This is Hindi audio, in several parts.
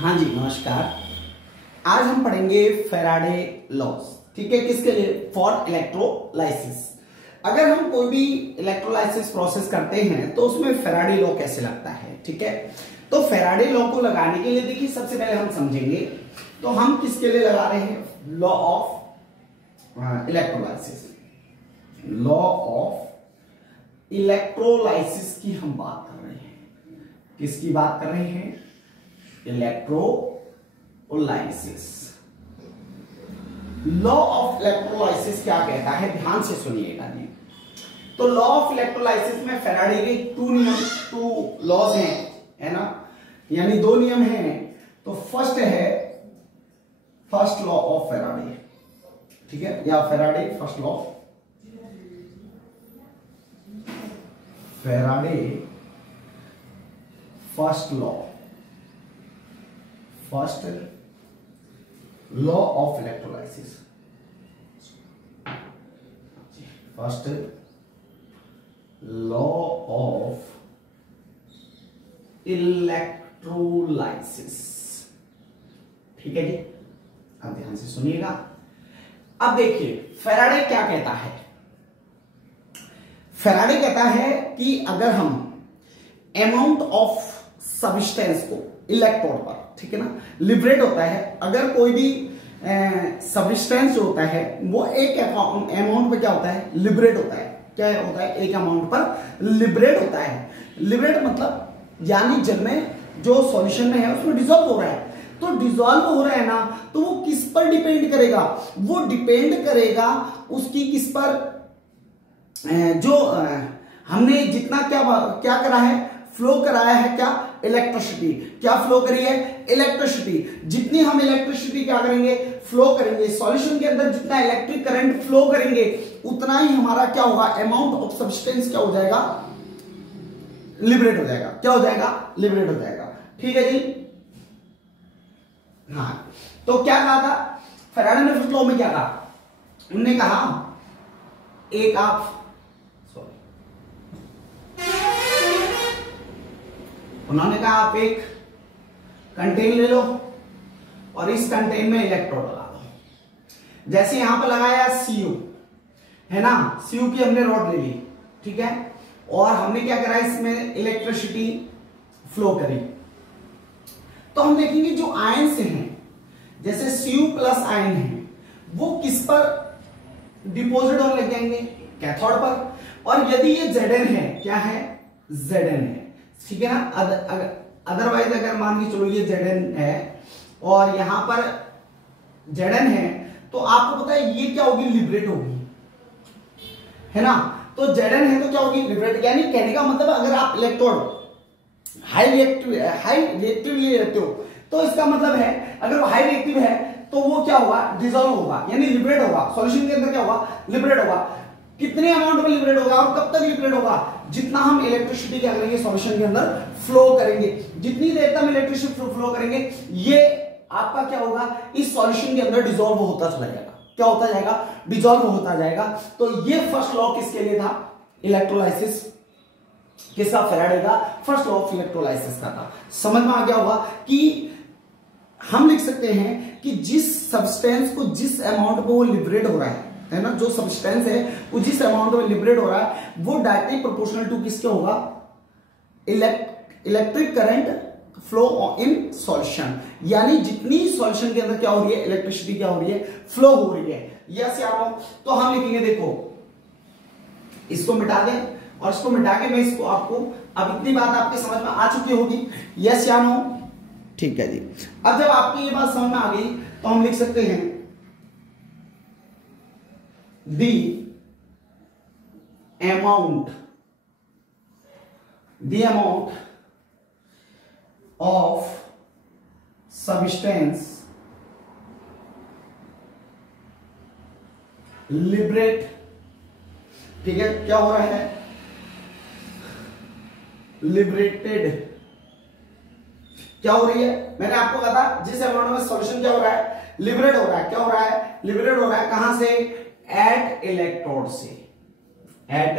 हाँ जी नमस्कार। आज हम पढ़ेंगे फैराडे लॉज। ठीक है, किसके लिए? For electrolysis. अगर हम कोई भी इलेक्ट्रोलाइसिस प्रोसेस करते हैं तो उसमें फैराडे लॉ कैसे लगता है। ठीक है, तो फैराडे लॉ को लगाने के लिए देखिए सबसे पहले हम समझेंगे तो हम किसके लिए लगा रहे हैं? Law of electrolysis. Law of electrolysis की हम बात कर रहे हैं। किसकी बात कर रहे हैं? इलेक्ट्रोलाइसिस। लॉ ऑफ इलेक्ट्रोलाइसिस क्या कहता है, ध्यान से सुनिएगा जी। तो लॉ ऑफ इलेक्ट्रोलाइसिस में फैराडे के टू लॉज हैं, है ना, यानी दो नियम हैं। तो फर्स्ट लॉ ऑफ फैराडे, ठीक है, या Faraday first law, Faraday first law of electrolysis. First law of electrolysis. ठीक है जी, अब ध्यान से सुनिएगा। अब देखिए फैराडे क्या कहता है। फैराडे कहता है कि अगर हम अमाउंट ऑफ सब्सटेंस को इलेक्ट्रोड पर, ठीक है ना, लिबरेट होता है। अगर कोई भी सब्सटेंस जो होता है वो एक अमाउंट पे क्या होता है? लिबरेट होता है। क्या होता है? एक अमाउंट पर लिबरेट होता है। लिबरेट मतलब यानी जब में जो सॉल्यूशन में है उसमें डिसॉल्व हो रहा है। तो डिसॉल्व हो रहा है ना, तो वो किस पर डिपेंड करेगा? वो डिपेंड करेगा उसकी किस पर? जो हमने जितना क्या करा है, फ्लो कराया है, क्या? इलेक्ट्रिसिटी। क्या फ्लो करी है? इलेक्ट्रिसिटी। जितनी हम इलेक्ट्रिसिटी क्या करेंगे? फ्लो करेंगे सॉल्यूशन के अंदर, जितना इलेक्ट्रिक करंट फ्लो करेंगे उतना ही हमारा क्या होगा? अमाउंट ऑफ सब्सटेंस क्या हो जाएगा? लिबरेट हो जाएगा। क्या हो जाएगा? लिबरेट हो जाएगा। ठीक है जी। हाँ, तो क्या कहा था फैराडे ने फर्स्ट लॉ में? क्या कहा उन्होंने? कहा एक आप उन्होंने कहा आप एक कंटेन ले लो और इस कंटेन में इलेक्ट्रोड लगा दो। जैसे यहां पर लगाया Cu, है ना, Cu की हमने रॉड ले ली, ठीक है, और हमने क्या करा? इसमें इलेक्ट्रिसिटी फ्लो करी। तो हम देखेंगे जो आयन से हैं, जैसे Cu प्लस आयन है, वो किस पर डिपोजिट होने लग जाएंगे? कैथोड पर। और यदि ये Zn है, क्या है? Zn है, ठीक है ना। अदरवाइज अगर मान के चलो ये Zn है और यहां पर Zn है, तो आपको पता है ये क्या होगी? लिबरेट होगी, है ना। तो Zn है तो क्या होगी? लिबरेट। यानी कहने का मतलब अगर आप इलेक्ट्रोड हाई रिएक्टिव ले लेते हो तो इसका मतलब है अगर वो हाई रिएक्टिव है तो वो क्या होगा? डिसॉल्व होगा, यानी लिबरेट होगा। सॉल्यूशन के अंदर क्या होगा? लिबरेट होगा। कितने अमाउंट में लिबरेट होगा और कब तक लिबरेट होगा? जितना हम इलेक्ट्रिसिटी क्या करेंगे? सॉल्यूशन के अंदर फ्लो करेंगे। जितनी देर तक इलेक्ट्रिसिटी फ्लो करेंगे ये आपका क्या होगा? इस सॉल्यूशन के अंदर डिसॉल्व होता चला जाएगा। क्या होता जाएगा? डिसॉल्व होता जाएगा। तो ये फर्स्ट लॉ किसके लिए था? इलेक्ट्रोलाइसिस। किसका? फैराडे का फर्स्ट लॉ ऑफ इलेक्ट्रोलाइसिस का था। समझ में आ गया होगा कि हम लिख सकते हैं कि जिस सब्सटेंस को जिस अमाउंट पे वो लिबरेट हो रहा है ना, जो सब्सटेंस है वो जिस अमाउंट में लिबरेट हो रहा है वो डायरेक्टली प्रोपोर्शनल टू किसके होगा? Electric current flow in solution. यानी जितनी सॉल्यूशन के अंदर क्या हो रही है? इलेक्ट्रिसिटी क्या हो रही है? फ्लो हो रही है। यस या नो? तो हम लिखेंगे, देखो इसको मिटा दें और इसको मिटा के मैं इसको आपको, अब इतनी बात आपके समझ में आ चुकी होगी। यस या नो? ठीक है जी। अब जब आपकी ये बात समझ में आ गई तो हम लिख सकते हैं the amount of substance liberate, ठीक है, क्या हो रहा है? लिबरेटेड। क्या हो रही है? मैंने आपको कहा था जिस अमाउंट में सॉल्यूशन क्या हो रहा है? लिबरेट हो रहा है। क्या हो रहा है? लिबरेट हो रहा है। कहां से? एट इलेक्ट्रोड से। एट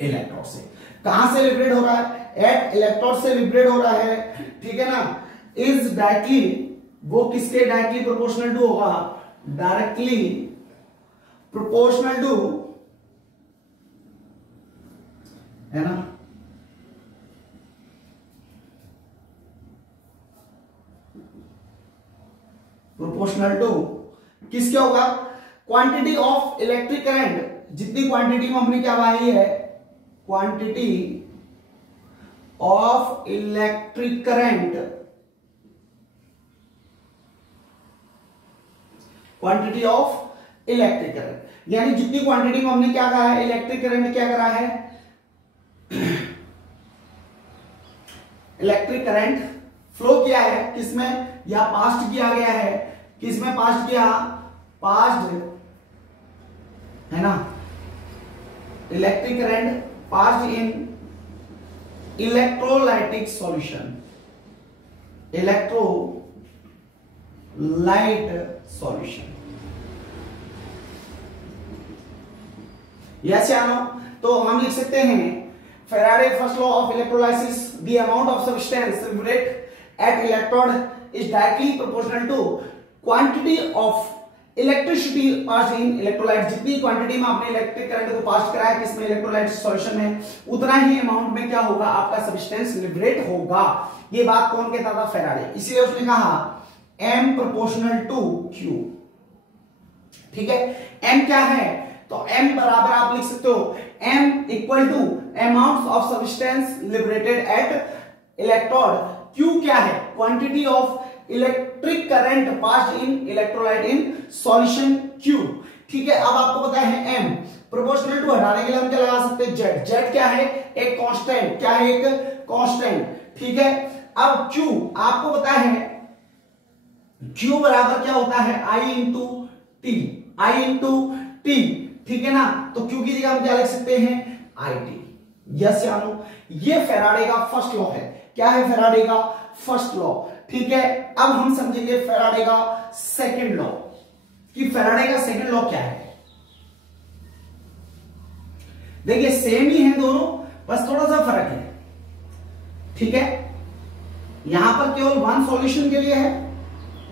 इलेक्ट्रोड से कहां से लिबरेट हो रहा है? एट इलेक्ट्रोड से लिबरेट हो रहा है, ठीक है ना। इज डायरेक्टली, वो किसके डायरेक्टली प्रोपोर्शनल टू होगा, डायरेक्टली प्रोपोर्शनल टू, है ना, प्रोपोर्शनल टू किसके होगा, क्वांटिटी ऑफ इलेक्ट्रिक करंट, जितनी क्वांटिटी में हमने क्या पाई है, quantity of electric current, quantity of electric current, यानी जितनी क्वांटिटी में हमने क्या कहा है, इलेक्ट्रिक करंट क्या करा है, इलेक्ट्रिक करंट फ्लो किया है किसमें, या पास्ट किया गया है, किसमें पास्ट किया, पास्ट, है ना, electric current passed in electrolytic solution, electrolyte solution, yes या नो। तो हम लिख सकते हैं Faraday first law of electrolysis, the amount of substance liberate at electrode is directly proportional to quantity of electricity pass in electrolyte, जितनी क्वांटिटी में आपने इलेक्ट्रिक करंट को पास कराया किसमें, इलेक्ट्रोलाइट सॉल्यूशन में, उतना ही अमाउंट में क्या होगा, आपका सब्सटेंस लिबरेट होगा। ये बात कौन कहता था, फैराडे। इसलिए उसने कहा m प्रोपोर्शनल टू q, ठीक है। m क्या है, तो m बराबर आप लिख सकते हो m equal to amount of substance liberated at electrode, q क्या है, quantity of electric current passed in electrolyte in solution Q, ठीक है। अब आपको पता है m प्रोपोर्शनल टू हटाने के लिए हम क्या लगा सकते हैं, z, z क्या है, एक कांस्टेंट, क्या है, एक कांस्टेंट, ठीक है। अब Q आपको पता है, Q बराबर क्या होता है, I into T, I into T, ठीक है ना। तो Q की जगह हम क्या लिख सकते हैं, IT, यस या नो। ये फैराडे का फर्स्ट लॉ है, क्या है, फैराडे का फर्स्ट लॉ, ठीक है। अब हम समझेंगे फैराडे का सेकंड लॉ, कि फैराडे का सेकंड लॉ क्या है। देखिए सेम ही है दोनों, बस थोड़ा सा फर्क है, ठीक है। यहां पर केवल वन सॉल्यूशन के लिए है,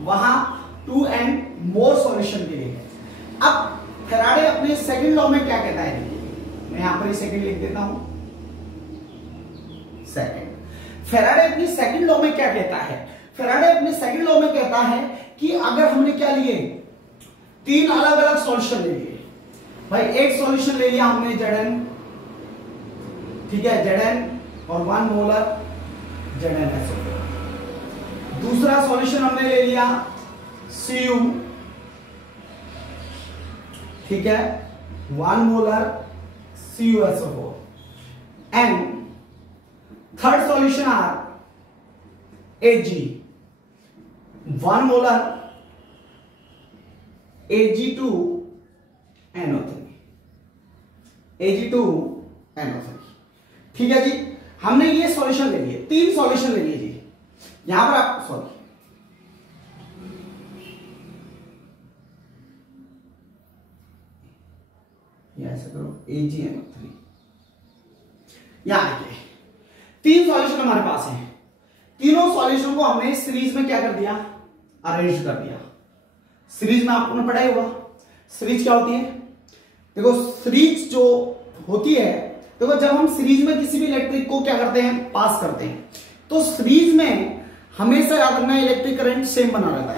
वहां टू एंड मोर सॉल्यूशन के लिए है। अब फैराडे अपने सेकंड लॉ में क्या कहता है, मैं यहां पर ही सेकंड लिख देता हूं, सेकंड। फैराडे अपनी सेकंड लॉ में क्या कहता है, फैराडे अपने सेकंड लॉ में कहता है कि अगर हमने क्या लिए, तीन अलग अलग सॉल्यूशन ले लिए, भाई एक सॉल्यूशन ले लिया हमने Zn, ठीक है, Zn और 1 मोलर ZnSO4, दूसरा सॉल्यूशन हमने ले लिया Cu, ठीक है, 1 molar CuSO4, and third solution are Ag, 1 molar Ag2NO3, Ag2NO3, ठीक है जी। हमने ये सॉल्यूशन ले लिए, तीन सॉल्यूशन ले लिए जी। यहां पर आप सॉरी ऐसा करो, AgNO3, यहां आइए, तीन सॉल्यूशन हमारे पास है, तीनों सॉल्यूशन को हमने सीरीज में क्या कर दिया, अरेंज कर दिया। सीरीज में आपको पढ़ा ही होगा, सीरीज क्या होती है, देखो सीरीज जो होती है, देखो जब हम सीरीज में किसी भी इलेक्ट्रिक को क्या करते हैं, पास करते हैं, तो सीरीज में हमेशा याद रखना इलेक्ट्रिक करंट सेम बना रहता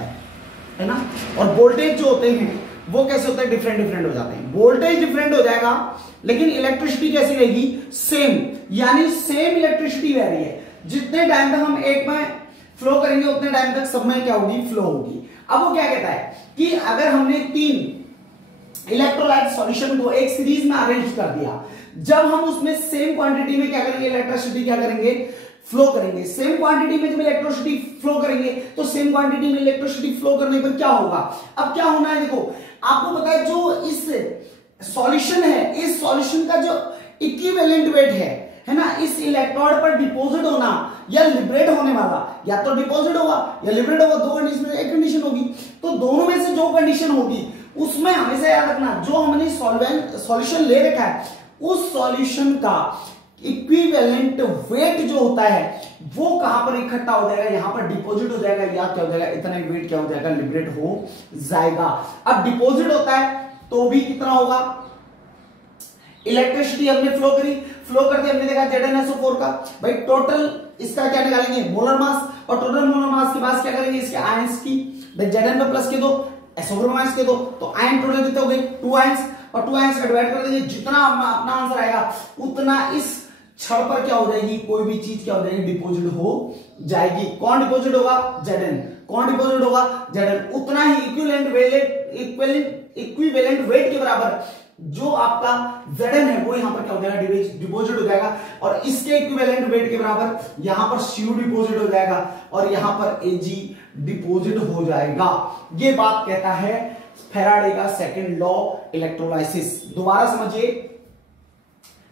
है ना। और वोल्टेज जो होते हैं वो कैसे होते हैं, डिफरेंट डिफरेंट हो जाते हैं। वोल्टेज डिफरेंट हो जाएगा लेकिन इलेक्ट्रिसिटी कैसी रहेगी, सेम, यानी सेम इलेक्ट्रिसिटी बह रही है। जितने टाइम तक हम एक में फ्लो करेंगे उतने टाइम तक सब में क्या होगी, फ्लो होगी। अब वो क्या कहता है कि अगर हमने तीन इलेक्ट्रोलाइट सॉल्यूशन को एक सीरीज में अरेंज कर दिया, जब हम उसमें सेम क्वांटिटी में क्या करेंगे, इलेक्ट्रिसिटी क्या करेंगे, फ्लो करेंगे। सेम क्वांटिटी में जब इलेक्ट्रिसिटी फ्लो करेंगे तो सेम क्वांटिटी में इलेक्ट्रिसिटी फ्लो करने पर क्या होगा, अब क्या होना है, देखो आपको पता है जो इस सॉल्यूशन है, इस सॉल्यूशन का जो इक्विवेलेंट वेट है ना, इस इलेक्ट्रोड पर डिपॉजिट होना या लिबरेट होने वाला, या तो डिपॉजिट होगा या लिबरेट होगा, दो कंडीशन में एक कंडीशन होगी। तो दोनों में से जो कंडीशन होगी उसमें हमेशा याद रखना, जो हमने सॉल्यूशन ले रखा है उस सॉल्यूशन का इक्विवेलेंट वेट जो होता है वो कहां पर इकट्ठा हो जाएगा, यहां पर डिपॉजिट हो जाएगा, या क्या हो जाएगा, इतना वेट क्या हो जाएगा, लिबरेट हो जाएगा। अब डिपॉजिट होता है तो भी कितना होगा, इलेक्ट्रिसिटी हमने फ्लो करी, फ्लो करके हमने देखा ZnSO4 का, भाई टोटल इसका क्या निकालेंगे, मोलर मास, और टोटल मोलर मास के बाद क्या करेंगे, इसके आयंस की, Zn में प्लस के दो, SO4 में माइनस के दो, तो आयन टोटल कितने हो गए, 2 आयंस, और 2 आयंस का डिवाइड कर देंगे, जितना अपना आंसर आएगा उतना इस क्षण पर क्या हो जाएगी, कोई भी चीज क्या हो जाएगी, डिपॉजिट हो जाएगी। कौन डिपॉजिट होगा, Zn, कौन डिपॉजिट होगा, Zn, उतना ही इक्विवेलेंट वेट के बराबर जो आपका Zn है वो यहां पर क्या हो जाएगा, डिपॉजिट हो जाएगा, और इसके इक्विवेलेंट वेट के बराबर यहां पर Cu डिपॉजिट हो जाएगा, और यहां पर Ag डिपॉजिट हो जाएगा। ये बात कहता है फैराडे का सेकंड लॉ इलेक्ट्रोलाइसिस। दोबारा समझिए,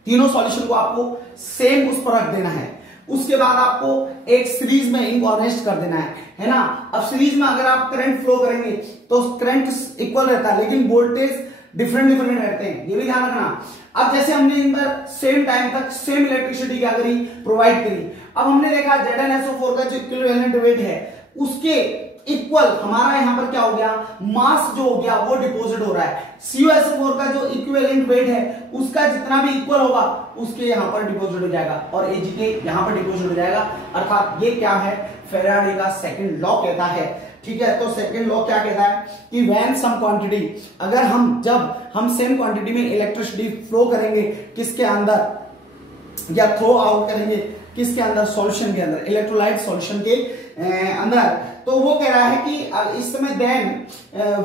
तीनों सॉल्यूशन को आपको सेम उस पर रख देना है, उसके बाद आपको एक सीरीज में इनको अरेस्ट कर देना है ना। अब सीरीज में अगर आप करंट फ्लो करेंगे तो करंट इक्वल रहता है, लेकिन वोल्टेज डिफरेंट रहते हैं, ये भी ध्यान रखना। अब जैसे हमने इन पर सेम टाइम तक सेम इलेक्ट्रिसिटी क्या करी, प्रोवाइड करी। अब हमने देखा ZnSO4 का जो इक्विवेलेंट वेट है उसके इक्वल हमारा यहां पर क्या हो गया, मास जो हो गया वो डिपॉजिट हो रहा है। CuSO4 का जो इक्विवेलेंट वेट है उसका जितना भी इक्वल होगा उसके यहां पर डिपॉजिट हो जाएगा, और Ag के यहां पर डिपॉजिट हो जाएगा। अर्थात ये क्या है, फैराडे का सेकंड लॉ कहता है। ठीक है, तो सेकंड लॉ क्या कहता है कि व्हेन सम क्वांटिटी, अगर जब हम सेम क्वांटिटी में इलेक्ट्रिसिटी फ्लो करेंगे किसके अंदर, या थ्रो आउट करेंगे किसके अंदर, सॉल्यूशन के अंदर, इलेक्ट्रोलाइट सॉल्यूशन के अंदर, तो वो कह रहा है कि इस समय देन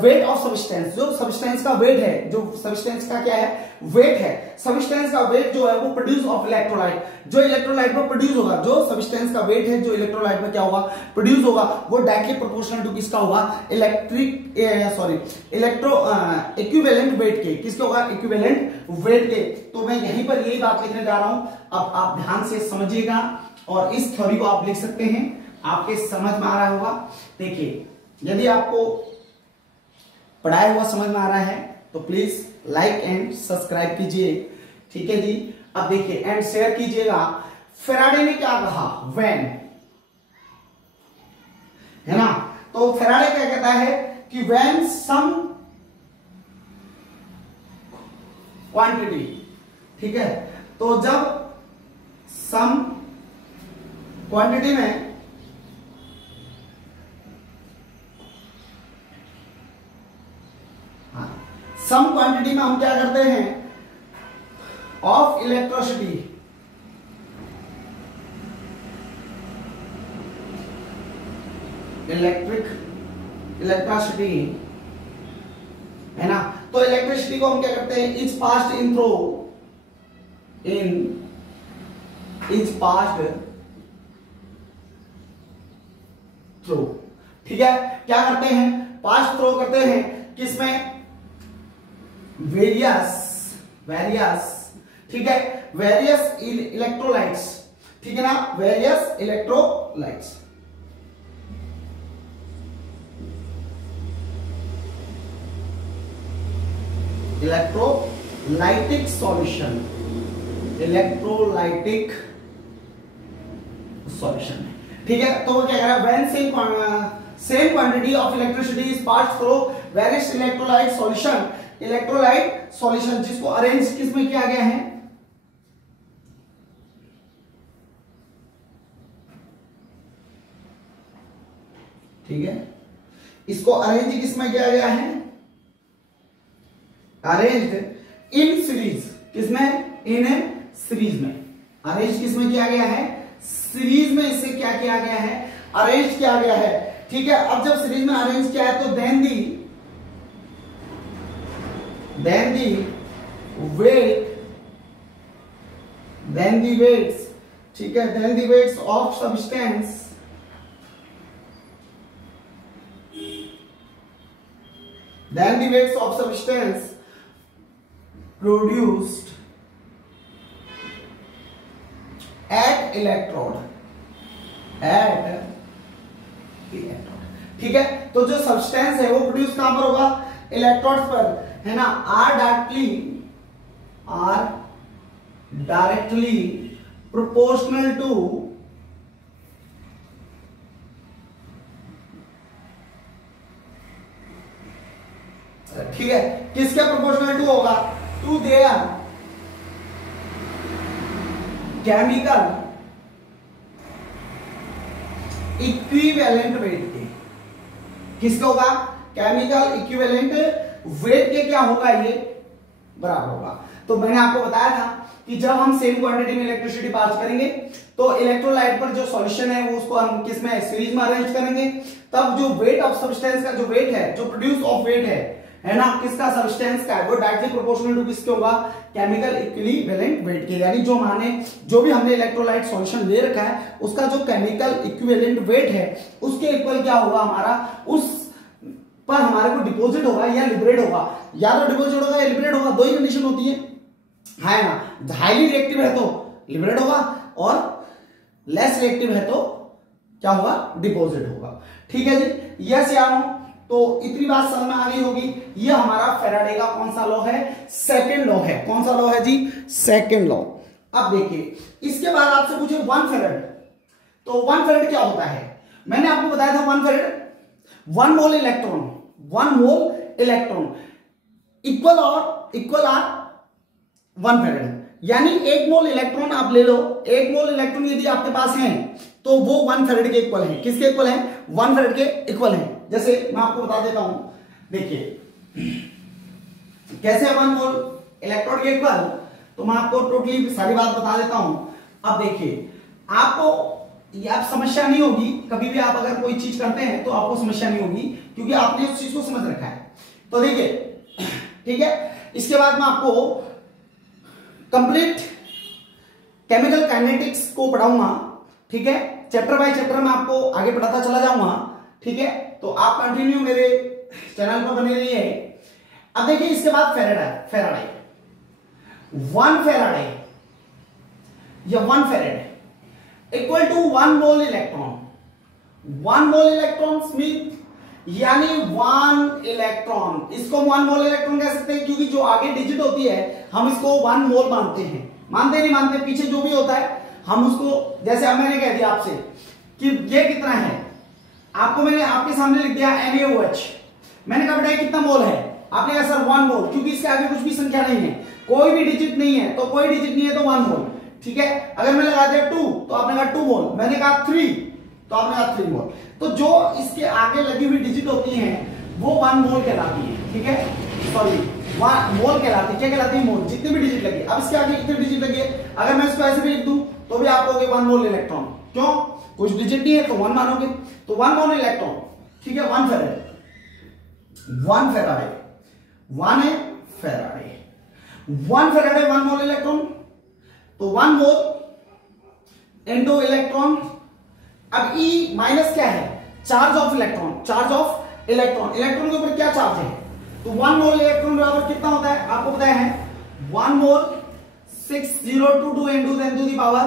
वेट ऑफ सब्सटेंस, जो सब्सटेंस का वेट है, जो सब्सटेंस का क्या है, वेट है, सब्सटेंस का वेट जो है वो प्रोड्यूस ऑफ इलेक्ट्रोलाइट, जो इलेक्ट्रोलाइट में प्रोड्यूस होगा, जो सब्सटेंस का वेट है जो इलेक्ट्रोलाइट में क्या होगा, प्रोड्यूस होगा, वो डायरेक्टली प्रोपोर्शनल टू किसका होगा, इक्विवेलेंट वेट के, किसके होगा, इक्विवेलेंट वेट के। तो मैं यहीं पर यही बात लिखने जा रहा हूं, अब आप ध्यान से समझिएगा, और इस थ्योरी को आप लिख सकते हैं, आपके समझ में आ रहा होगा। देखिए, यदि आपको पढ़ाया हुआ समझ में आ रहा है तो प्लीज लाइक एंड सब्सक्राइब कीजिए। ठीक है जी, अब देखिए एंड शेयर कीजिएगा। फैराडे ने क्या कहा, व्हेन, है ना, तो फैराडे क्या कहता है कि व्हेन सम क्वांटिटी, ठीक है, तो जब सम क्वांटिटी में सम क्वांटिटी में हम क्या करते हैं, ऑफ इलेक्ट्रिसिटी, इलेक्ट्रिसिटी, है ना, तो इलेक्ट्रिसिटी को हम क्या करते हैं, इज पास्ड इन थ्रू, ठीक है, क्या करते हैं, पास थ्रो करते हैं, किसमें, वेरियस, ठीक है, वेरियस इलेक्ट्रोलाइट्स, ठीक है ना, वेरियस इलेक्ट्रोलाइट्स, इलेक्ट्रोलाइटिक सॉल्यूशन, ठीक है। तो वो क्या कह रहा है, when same quantity of electricity is passed through various electrolyte solution, जिसको अरेंज किसमें किया गया है, ठीक है, इसको अरेंज किसमें किया गया है, अरेंज्ड इन सीरीज, किसमें, इन सीरीज में, अरेंज किसमें किया गया है, सीरीज में इसे क्या किया गया है, अरेंज किया गया है। ठीक है, अब जब सीरीज में अरेंज किया है तो देन दी वेट्स, ठीक है, then the weights of substance, then the weights of substance produced at electrode, ठीक है। तो जो सब्सटेंस है वो प्रोड्यूस कहां पर होगा, इलेक्ट्रोड्स पर, है ना, आर डायरेक्टली प्रोपोर्शनल टू ठीक है, किसके प्रोपोर्शनल टू होगा? To their chemical equivalent weight के। किसका होगा? केमिकल इक्विवेलेंट वेट के क्या होगा? ये बराबर होगा। तो मैंने आपको बताया था कि जब हम सेम क्वांटिटी में इलेक्ट्रिसिटी पास करेंगे तो इलेक्ट्रोलाइट पर जो सॉल्यूशन है वो उसको हम किस में? सीरीज में अरेंज करेंगे। तब जो वेट ऑफ सब्सटेंस का जो वेट है, जो प्रोड्यूस ऑफ वेट है ना, किसका? सब्सटेंस का, वो डायरेक्टली प्रोपोर्शनल टू किसके होगा? केमिकल इक्विवेलेंट वेट के। यानी जो भी हमने इलेक्ट्रोलाइट सॉल्यूशन ले रखा है उसका जो केमिकल इक्विवेलेंट वेट है उसके इक्वल क्या होगा हमारा? उस पर हमारे को डिपॉजिट होगा या लिबरेट होगा। या तो डिपॉजिट होगा या लिबरेट होगा, दो ही कंडीशन होती है ना। हाईली रिएक्टिव है तो लिबरेट होगा और लेस रिएक्टिव है तो क्या होगा? डिपॉजिट होगा। ठीक है जी, यस या नो? तो इतनी बात समझ में आ गई होगी। ये हमारा फैराडे का कौन सा लॉ है? सेकंड लॉ है। कौन सा लॉ है जी? Second law. अब देखिए, इसके बाद आपसे पूछे 1 फैराड, तो 1 फैराड क्या होता है? मैंने आपको बताया था 1 farad 1 mole electron, 1 mole electron equal are 1 farad. यानी 1 मोल इलेक्ट्रॉन आप ले लो, 1 मोल इलेक्ट्रॉन यदि आपके पास है तो वो 1 फैराड के इक्वल है। किसके इक्वल है? 1 फैराड के इक्वल है। जैसे मैं आपको बता देता हूं, देखिए कैसे 1 मोल इलेक्ट्रॉन के इक्वल, तो मैं आपको टोटली सारी बात बता देता हूं। अब देखिए, आपको ये आप समस्या नहीं होगी, कभी भी आप अगर कोई चीज करते हैं तो आपको समस्या नहीं होगी क्योंकि आपने उस चीज को समझ रखा है। तो देखिए, ठीक है, इसके बाद मैं आपको कंप्लीट केमिकल काइनेटिक्स को पढ़ाऊंगा। ठीक है, चैप्टर बाय चैप्टर में आपको आगे पढ़ाता चला जाऊंगा। ठीक है, तो आप कंटिन्यू मेरे चैनल पर बने रहिए। अब देखिए, इसके बाद फैराडे 1 फैराडे या 1 farad equal to 1 mole electron. 1 mole electron स्मिथ यानी 1 इलेक्ट्रॉन, इसको 1 मोल इलेक्ट्रॉन कह सकते हैं क्योंकि जो आगे डिजिट होती है हम इसको 1 मोल मानते हैं। मानते नहीं मानते, पीछे जो भी होता है हम उसको, जैसे अब मैंने कह दिया आपसे कि ये कितना है, आपको मैंने आपके सामने लिख दिया NaOH। मैंने कहा बेटा कितना मोल है? आपने कहा सर 1 मोल, क्योंकि इसके आगे कुछ भी संख्या नहीं है, कोई भी डिजिट नहीं है, तो कोई डिजिट नहीं है तो 1 मोल। ठीक है, अगर मैं लगा दिया 2 तो आपने कहा 2 मोल, मैंने कहा 3 तो आपने कहा 3 मोल। तो जो इसके आगे लगी हुई डिजिट होती है वो 1 मोल कहलाती है। ठीक है, सॉरी, मोल कहलाती है। क्या कहलाती है? मोल। जितनी भी डिजिट लगी, अब इसके आगे कितनी डिजिट लगी है, अगर मैं इसको ऐसे भी लिख दूं तो भी आप कहोगे 1 मोल इलेक्ट्रॉन। क्यों? कुछ डिजिट नहीं है तो 1 मानोगे, तो 1 मोल इलेक्ट्रॉन। ठीक है, 1 फैराड, 1 फैराडे, 1 है फैराडे, 1 फैराडे 1 मोल इलेक्ट्रॉन, तो 1 मोल इनटू इलेक्ट्रॉन। अब E माइनस क्या है? Charge of electron. Charge of electron, electron के ऊपर क्या चार्ज है? तो 1 मोल इलेक्ट्रॉन बराबर कितना होता है? आपको पता है 1 मोल 6022 into 10 to the power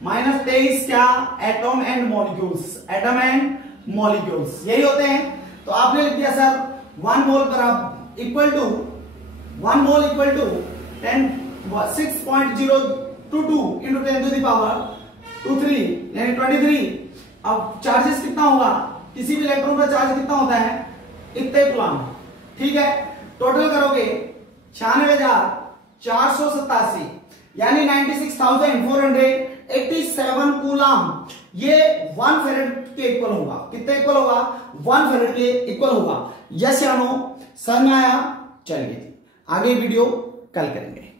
-23 क्या? Atom and molecules, atom and molecules यही होते हैं। तो आपने लिख दिया सर 1 मोल बराबर equal to 1 mole equal to 6.022 into 10 to the power 23 यानी 23। अब चार्जेस कितना होगा? किसी भी इलेक्ट्रॉन का चार्ज कितना होता है? इतने कूलम। ठीक है, टोटल करोगे 96,487 यानी 96,487 कूलम। ये 1 फैराड के इक्वल होगा। कितने इक्वल होगा? 1 फैराड के इक्वल होगा। यस या नो? समझ में आया? चलिए आगे वीडियो कल करेंगे।